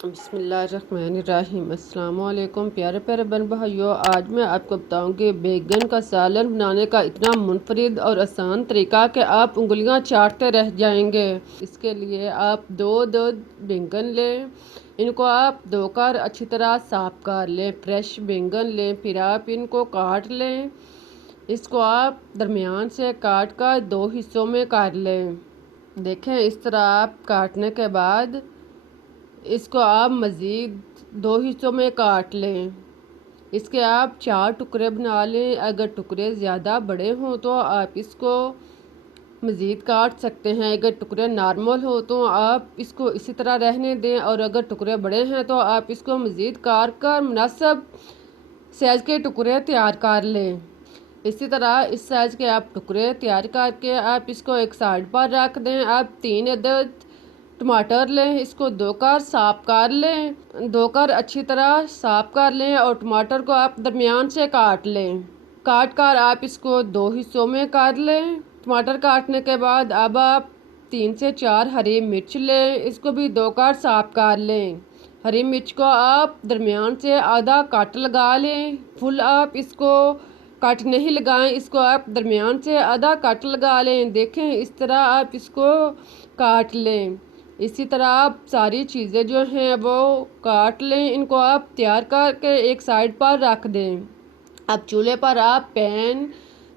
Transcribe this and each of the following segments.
बिस्मिल्लाहिर्रहमानिर्रहीम। अस्सलाम वालेकुम प्यारे प्यारे बहन भाइयों, आज मैं आपको बताऊंगी बैगन का सालन बनाने का इतना मुनफरिद और आसान तरीका कि आप उंगलियां चाटते रह जाएंगे। इसके लिए आप दो दो बैंगन लें, इनको आप धोकर अच्छी तरह साफ कर लें। फ्रेश बैंगन लें, फिर आप इनको काट लें। इसको आप दरमियान से काट कर दो हिस्सों में काट लें। देखें, इस तरह आप काटने के बाद इसको आप मज़ीद दो हिस्सों में काट लें। इसके आप 4 टुकड़े बना लें। अगर टुकड़े ज़्यादा बड़े हों तो आप इसको मज़ीद काट सकते हैं। अगर टुकड़े नॉर्मल हो तो आप इसको इसी तरह रहने दें, और अगर टुकड़े बड़े हैं तो आप इसको मज़ीद काट कर मुनासिब साइज़ के टुकड़े तैयार कर लें। इसी तरह इस साइज़ के आप टुकड़े तैयार करके आप इसको एक साइड पर रख दें। आप 3 अदद टमाटर लें, इसको धोकर साफ कर लें। धोकर अच्छी तरह साफ कर लें और टमाटर को आप दरमियान से काट लें। काट कर आप इसको दो हिस्सों में काट लें। टमाटर काटने के बाद अब आप 3 से 4 हरी मिर्च लें, इसको भी धोकर साफ कर लें। हरी मिर्च को आप दरमियान से आधा कट लगा लें। फुल आप इसको कट नहीं लगाएं, इसको आप दरमियान से आधा कट लगा लें। देखें, इस तरह आप इसको काट लें। इसी तरह आप सारी चीज़ें जो हैं वो काट लें। इनको आप तैयार करके एक साइड पर रख दें। अब चूल्हे पर आप पैन,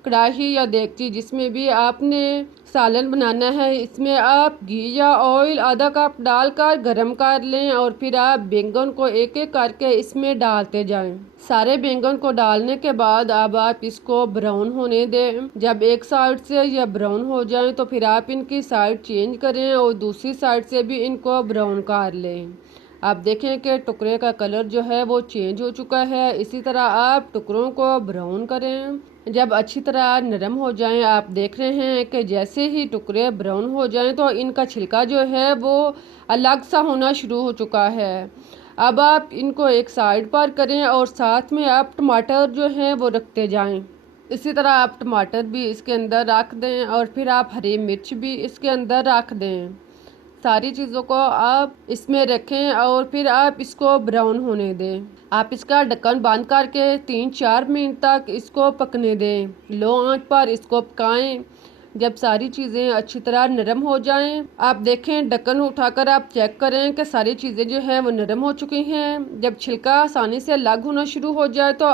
कढ़ाई या देगची जिसमें भी आपने सालन बनाना है, इसमें आप घी या ऑयल आधा कप डालकर गरम कर लें और फिर आप बैंगन को एक एक करके इसमें डालते जाएं। सारे बैंगन को डालने के बाद अब आप इसको ब्राउन होने दें। जब एक साइड से यह ब्राउन हो जाए तो फिर आप इनकी साइड चेंज करें और दूसरी साइड से भी इनको ब्राउन कर लें। आप देखें कि टुकड़े का कलर जो है वो चेंज हो चुका है। इसी तरह आप टुकड़ों को ब्राउन करें। जब अच्छी तरह नरम हो जाएं, आप देख रहे हैं कि जैसे ही टुकड़े ब्राउन हो जाएं तो इनका छिलका जो है वो अलग सा होना शुरू हो चुका है। अब आप इनको एक साइड पर करें और साथ में आप टमाटर जो हैं वो रखते जाएं। इसी तरह आप टमाटर भी इसके अंदर रख दें और फिर आप हरी मिर्च भी इसके अंदर रख दें। सारी चीज़ों को आप इसमें रखें और फिर आप इसको ब्राउन होने दें। आप इसका ढक्कन बंद करके 3-4 मिनट तक इसको पकने दें। लो आंच पर इसको पकाएं। जब सारी चीज़ें अच्छी तरह नरम हो जाएं, आप देखें, ढक्कन उठाकर आप चेक करें कि सारी चीज़ें जो हैं वो नरम हो चुकी हैं। जब छिलका आसानी से अलग होना शुरू हो जाए तो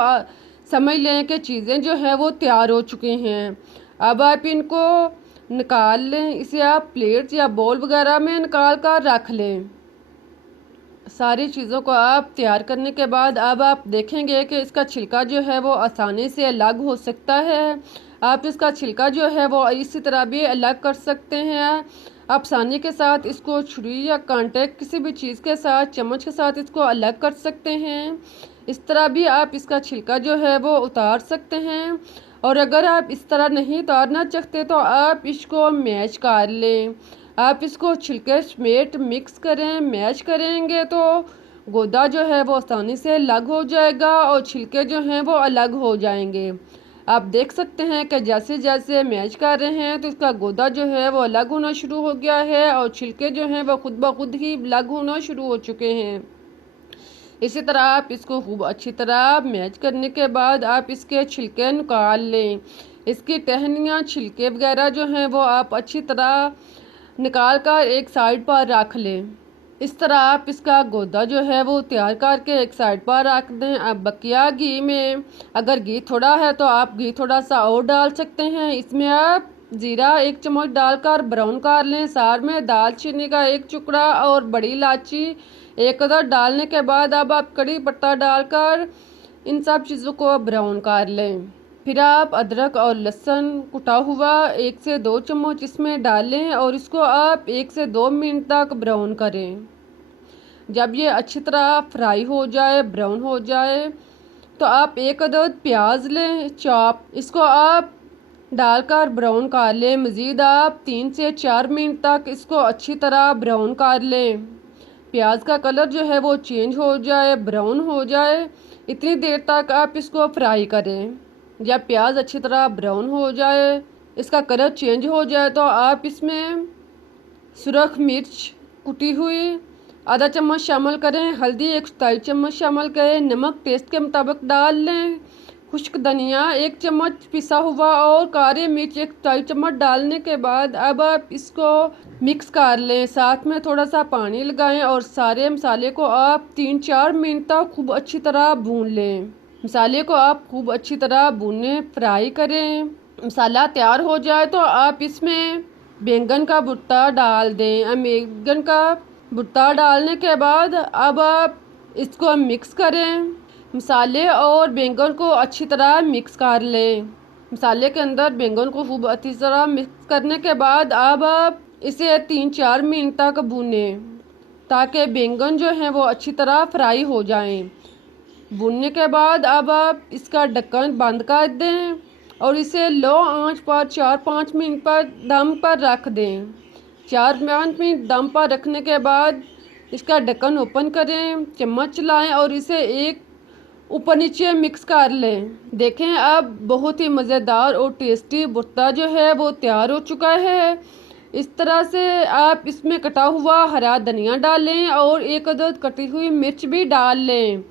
समझ लें कि चीज़ें जो हैं वो तैयार हो चुकी हैं। अब आप इनको निकाल लें। इसे आप प्लेट या बोल वगैरह में निकाल कर रख लें। सारी चीज़ों को आप तैयार करने के बाद अब आप देखेंगे कि इसका छिलका जो है वो आसानी से अलग हो सकता है। आप इसका छिलका जो है वो इसी तरह भी अलग कर सकते हैं। आप आसानी के साथ इसको छुरी या कांटे किसी भी चीज़ के साथ, चम्मच के साथ इसको अलग कर सकते हैं। इस तरह भी आप इसका छिलका जो है वो उतार सकते हैं। और अगर आप इस तरह नहीं उतारना चाहते तो आप इसको मैश कर लें। आप इसको छिलके समेत मिक्स करें। मैश करेंगे तो गोदा जो है वो आसानी से अलग हो जाएगा और छिलके जो हैं वो अलग हो जाएंगे। आप देख सकते हैं कि जैसे जैसे मैश कर रहे हैं तो इसका गोदा जो है वो अलग होना शुरू हो गया है और छिलके जो हैं वो खुद ब खुद ही अलग होना शुरू हो चुके हैं। इसी तरह आप इसको खूब अच्छी तरह मैच करने के बाद आप इसके छिलके निकाल लें। इसकी टहनियाँ, छिलके वगैरह जो हैं वो आप अच्छी तरह निकाल कर एक साइड पर रख लें। इस तरह आप इसका गोदा जो है वो तैयार करके एक साइड पर रख दें। अब बकिया घी में, अगर घी थोड़ा है तो आप घी थोड़ा सा और डाल सकते हैं। इसमें आप जीरा 1 चम्मच डालकर ब्राउन कर लें। सार में दालचीनी का 1 टुकड़ा और बड़ी इलायची 1 अदद डालने के बाद अब आप कड़ी पत्ता डालकर इन सब चीज़ों को ब्राउन कर लें। फिर आप अदरक और लहसुन कुटा हुआ 1 से 2 चम्मच इसमें डालें और इसको आप 1 से 2 मिनट तक ब्राउन करें। जब ये अच्छी तरह फ्राई हो जाए, ब्राउन हो जाए, तो आप 1 अदद प्याज लें चॉप, इसको आप डालकर ब्राउन कर लें। मज़ीद आप 3 से 4 मिनट तक इसको अच्छी तरह ब्राउन कर लें। प्याज का कलर जो है वो चेंज हो जाए, ब्राउन हो जाए, इतनी देर तक आप इसको फ्राई करें। जब प्याज अच्छी तरह ब्राउन हो जाए, इसका कलर चेंज हो जाए, तो आप इसमें सुरख मिर्च कुटी हुई आधा चम्मच शामिल करें। हल्दी 1 चौथाई चम्मच शामिल करें। नमक टेस्ट के मुताबिक डाल लें। खुश्क धनिया 1 चम्मच पिसा हुआ और काली मिर्च 1 चौथाई चम्मच डालने के बाद अब आप इसको मिक्स कर लें। साथ में थोड़ा सा पानी लगाएं और सारे मसाले को आप 3-4 मिनट तक खूब अच्छी तरह भून लें। मसाले को आप खूब अच्छी तरह भूनें, फ्राई करें। मसाला तैयार हो जाए तो आप इसमें बैंगन का भुर्ता डाल दें। बैंगन का भुर्ता डालने के बाद अब आप इसको मिक्स करें। मसाले और बैंगन को अच्छी तरह मिक्स कर लें। मसाले के अंदर बैंगन को खूब अच्छी तरह मिक्स करने के बाद अब आप इसे 3-4 मिनट तक भूनें ताकि बैंगन जो है वो अच्छी तरह फ्राई हो जाएं। भूनने के बाद अब आप इसका ढक्कन बंद कर दें और इसे लो आंच पर 4-5 मिनट पर दम पर रख दें। 4-5 मिनट दम पर रखने के बाद इसका ढक्कन ओपन करें, चम्मच चलाएं और इसे एक ऊपर नीचे मिक्स कर लें। देखें अब बहुत ही मज़ेदार और टेस्टी भुर्ता जो है वो तैयार हो चुका है। इस तरह से आप इसमें कटा हुआ हरा धनिया डालें और 1 अदद कटी हुई मिर्च भी डाल लें।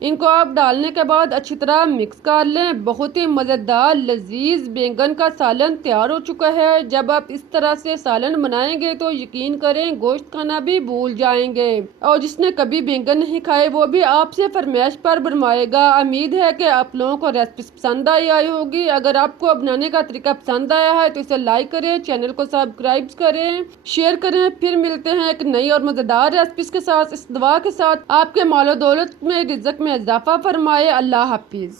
इनको आप डालने के बाद अच्छी तरह मिक्स कर लें। बहुत ही मज़ेदार लजीज बैंगन का सालन तैयार हो चुका है। जब आप इस तरह से सालन बनाएंगे तो यकीन करें गोश्त खाना भी भूल जाएंगे और जिसने कभी बैंगन नहीं खाए वो भी आपसे फरमाइश पर बनवाएगा। उम्मीद है कि आप लोगों को रेसिपी पसंद आई होगी। अगर आपको बनाने का तरीका पसंद आया है तो इसे लाइक करें, चैनल को सब्सक्राइब करें, शेयर करें। फिर मिलते हैं एक नई और मज़ेदार रेसिपी के साथ। इस दुआ के साथ आपके मालो दौलत में, रिज़्क़ में इजाफा फरमाए। अल्लाह हाफिज़।